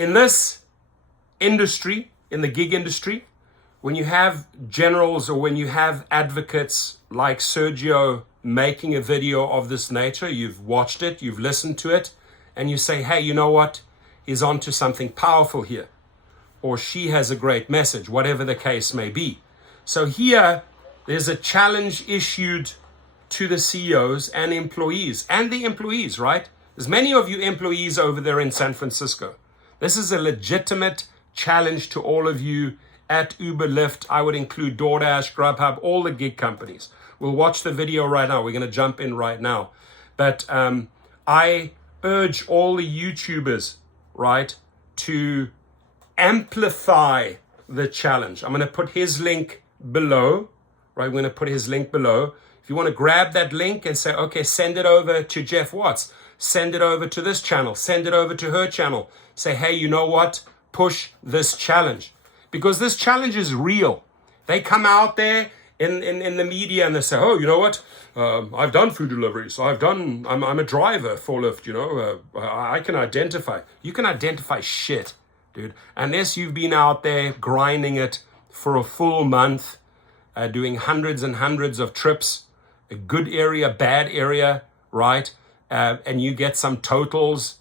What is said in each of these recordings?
In this industry, in the gig industry, when you have generals or when you have advocates like Sergio making a video of this nature, you've watched it, you've listened to it, and you say, hey, you know what? He's onto something powerful here. Or she has a great message, whatever the case may be. So here, there's a challenge issued to the CEOs and employees, and the employees, right? There's many of you employees over there in San Francisco. This is a legitimate challenge to all of you at Uber, Lyft. I would include Doordash, Grubhub, all the gig companies. We'll watch the video right now. We're going to jump in right now. But I urge all the YouTubers, right, to amplify the challenge. I'm going to put his link below, right? I'm going to put his link below. If you want to grab that link and say, okay, send it over to Jeff Watts, send it over to this channel, send it over to her channel. Say, hey, you know what? Push this challenge. Because this challenge is real. They come out there in the media and they say, oh, you know what? I've done food deliveries. I'm a driver for Lyft, you know. I can identify. You can identify shit, dude. Unless you've been out there grinding it for a full month, doing hundreds and hundreds of trips, a good area, bad area, right? And you get some totals.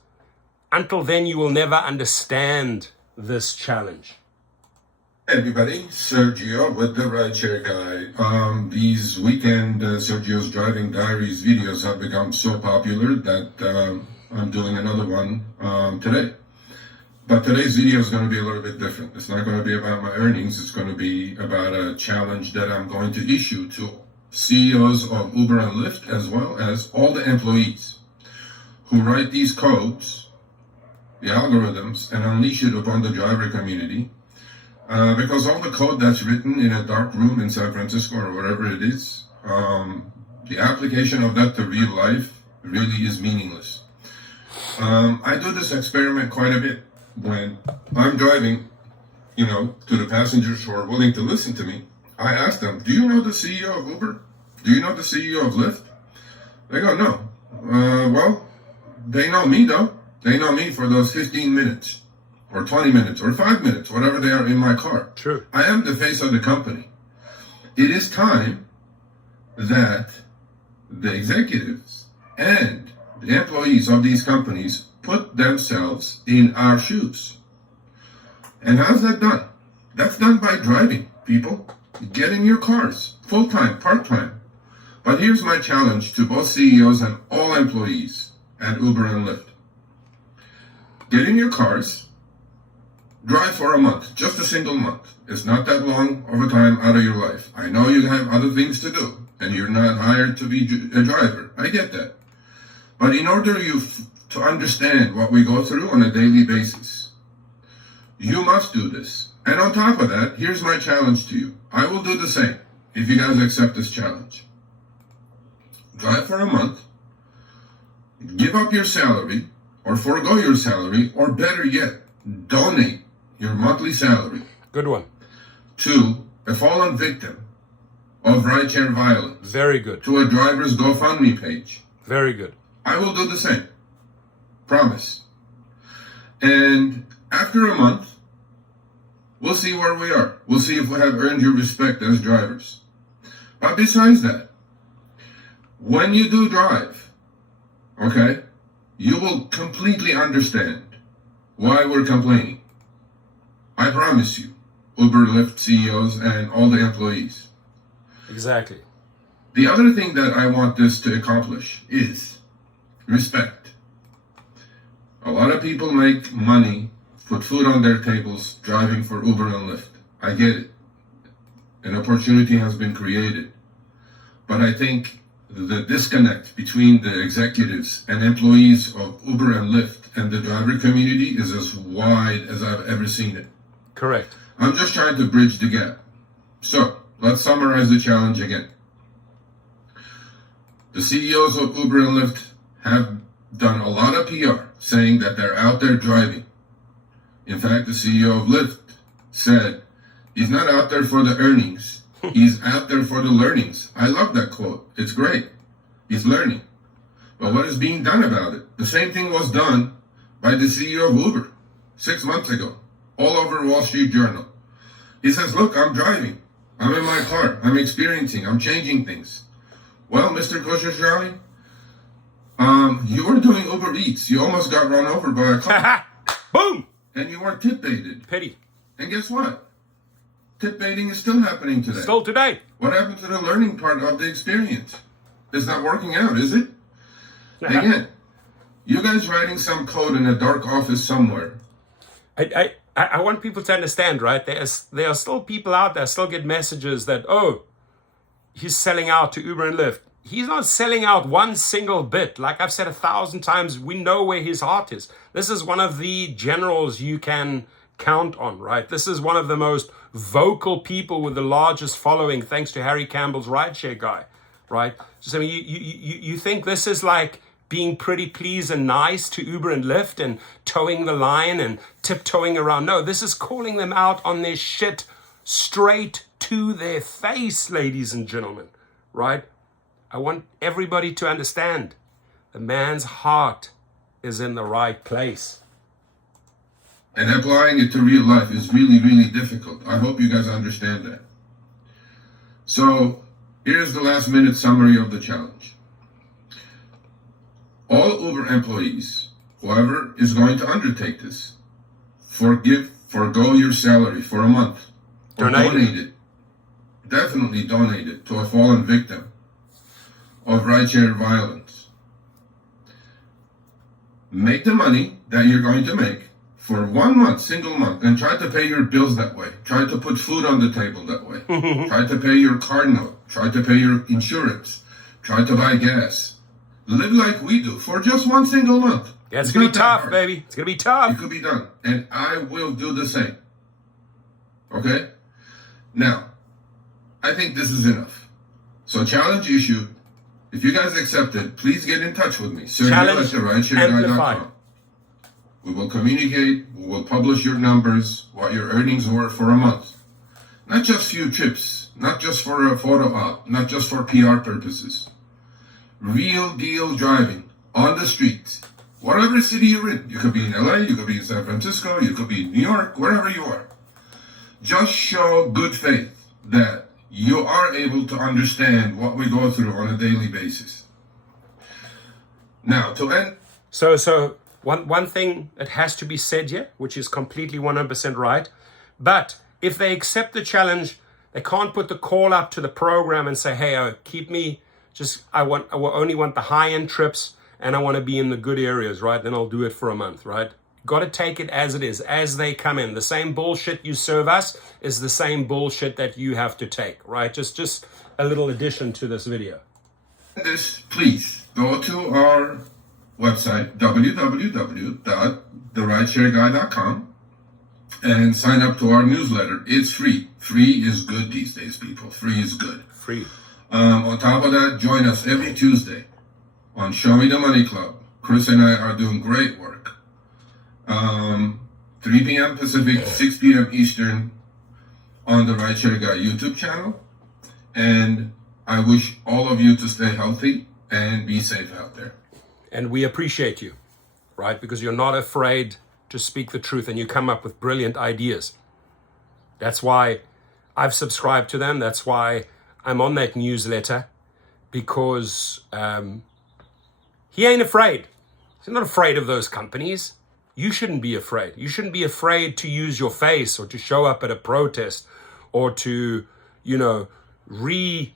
Until then, you will never understand this challenge. Hey everybody, Sergio with the Rideshare Guy. These weekend Sergio's Driving Diaries videos have become so popular that I'm doing another one today. But today's video is going to be a little bit different. It's not going to be about my earnings. It's going to be about a challenge that I'm going to issue to CEOs of Uber and Lyft, as well as all the employees who write these codes, the algorithms, and unleash it upon the driver community. Because all the code that's written in a dark room in San Francisco or wherever it is, the application of that to real life really is meaningless. I do this experiment quite a bit. When I'm driving, you know, to the passengers who are willing to listen to me, I ask them, do you know the CEO of Uber? Do you know the CEO of Lyft? They go, no. Well, they know me though. They know me for those 15 minutes or 20 minutes or 5 minutes, whatever they are in my car. True. I am the face of the company. It is time that the executives and the employees of these companies put themselves in our shoes. And how's that done? That's done by driving, people. Get in your cars, full-time, part-time. But here's my challenge to both CEOs and all employees at Uber and Lyft. Get in your cars, drive for a month, just a single month. It's not that long of a time out of your life. I know you have other things to do, and you're not hired to be a driver. I get that. But in order to understand what we go through on a daily basis, you must do this. And on top of that, here's my challenge to you. I will do the same if you guys accept this challenge. Drive for a month, give up your salary, or forego your salary, or better yet, donate your monthly salary. Good one. To a fallen victim of rideshare violence. Very good. To a driver's GoFundMe page. Very good. I will do the same. Promise. And after a month, we'll see where we are. We'll see if we have earned your respect as drivers. But besides that, when you do drive, okay, you will completely understand why we're complaining. I promise you, Uber, Lyft CEOs, and all the employees. Exactly. The other thing that I want this to accomplish is respect. A lot of people make money, put food on their tables, driving for Uber and Lyft. I get it. An opportunity has been created. But I think the disconnect between the executives and employees of Uber and Lyft and the driver community is as wide as I've ever seen it. Correct. I'm just trying to bridge the gap. So, let's summarize the challenge again. The CEOs of Uber and Lyft have done a lot of PR saying that they're out there driving. In fact, the CEO of Lyft said he's not out there for the earnings. He's out there for the learnings. I love that quote. It's great. He's learning. But what is being done about it? The same thing was done by the CEO of Uber. 6 months ago, all over Wall Street Journal. He says, look, I'm driving. I'm in my car. I'm experiencing. I'm changing things. Well, Mr. Khosrowshahi, you were doing Uber Eats. You almost got run over by a car. Boom! And you were tip-baited. Pity. And guess what? Tip-baiting is still happening today. Still today. What happened to the learning part of the experience? It's not working out, is it? Again, you guys writing some code in a dark office somewhere. I want people to understand, right? There are still people out there still get messages that, oh, he's selling out to Uber and Lyft. He's not selling out one single bit. Like I've said 1,000 times, we know where his heart is. This is one of the generals you can count on, right? This is one of the most vocal people with the largest following, thanks to Harry Campbell's Rideshare guy, right? So I mean, you think this is like being pretty pleased and nice to Uber and Lyft and towing the line and tiptoeing around. No, this is calling them out on their shit straight to their face, ladies and gentlemen, right? I want everybody to understand the man's heart is in the right place. And applying it to real life is really, really difficult. I hope you guys understand that. So here's the last minute summary of the challenge. All Uber employees, whoever is going to undertake this, forgo your salary for a month. Or donate it. Definitely donate it to a fallen victim of rideshare violence. Make the money that you're going to make for 1 month, single month, and try to pay your bills that way. Try to put food on the table that way. Try to pay your car note. Try to pay your insurance. Try to buy gas. Live like we do for just 1 single month. Yeah, it's going to be tough, baby. It's going to be tough. It could be done. And I will do the same. Okay? Now, I think this is enough. So challenge issued. If you guys accept it, please get in touch with me. Challenge Amplify. We will communicate. We will publish your numbers, what your earnings were for a month. Not just few trips. Not just for a photo op. Not just for PR purposes. Real deal driving on the street. Whatever city you're in. You could be in LA. You could be in San Francisco. You could be in New York. Wherever you are. Just show good faith that you are able to understand what we go through on a daily basis. Now, to end. So one thing that has to be said here, which is completely 100% right, but if they accept the challenge, they can't put the call up to the program and say, hey, keep me, I will only want the high-end trips and I want to be in the good areas, right? Then I'll do it for a month, right? Got to take it as it is, as they come in. The same bullshit you serve us is the same bullshit that you have to take, right? Just a little addition to this video. Please go to our website, www.therideshareguy.com, and sign up to our newsletter. It's free. Free is good these days, people. Free is good. Free. On top of that, join us every Tuesday on Show Me the Money Club. Chris and I are doing great work. 3 p.m. Pacific, 6 p.m. Eastern on the Rideshare Guy YouTube channel. And I wish all of you to stay healthy and be safe out there. And we appreciate you, right? Because you're not afraid to speak the truth and you come up with brilliant ideas. That's why I've subscribed to them. That's why I'm on that newsletter, because he ain't afraid. He's not afraid of those companies. You shouldn't be afraid. You shouldn't be afraid to use your face or to show up at a protest or to, retweet.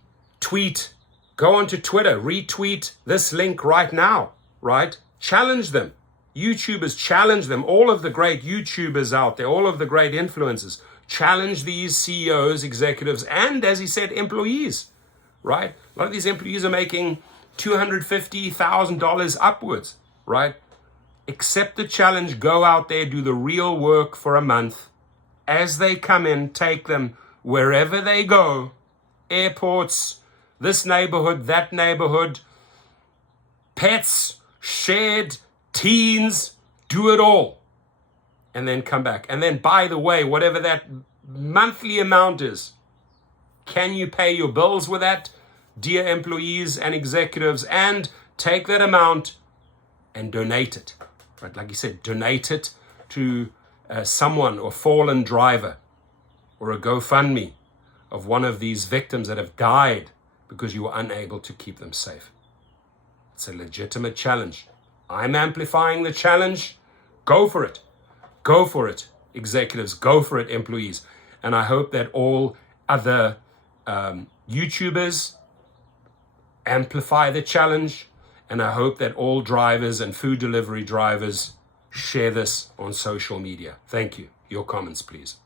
Go onto Twitter, retweet this link right now, right? Challenge them. YouTubers, challenge them. All of the great YouTubers out there, all of the great influencers, challenge these CEOs, executives, and, as he said, employees, right? A lot of these employees are making $250,000 upwards, right? Accept the challenge, go out there, do the real work for a month. As they come in, take them wherever they go, airports, this neighborhood, that neighborhood, pets, shared, teens, do it all. And then come back. And then, by the way, whatever that monthly amount is, can you pay your bills with that, dear employees and executives? And take that amount and donate it. Right? Like you said, donate it to someone or fallen driver or a GoFundMe of one of these victims that have died because you were unable to keep them safe. It's a legitimate challenge. I'm amplifying the challenge. Go for it. Go for it, executives. Go for it, employees. And I hope that all other YouTubers amplify the challenge. And I hope that all drivers and food delivery drivers share this on social media. Thank you. Your comments, please.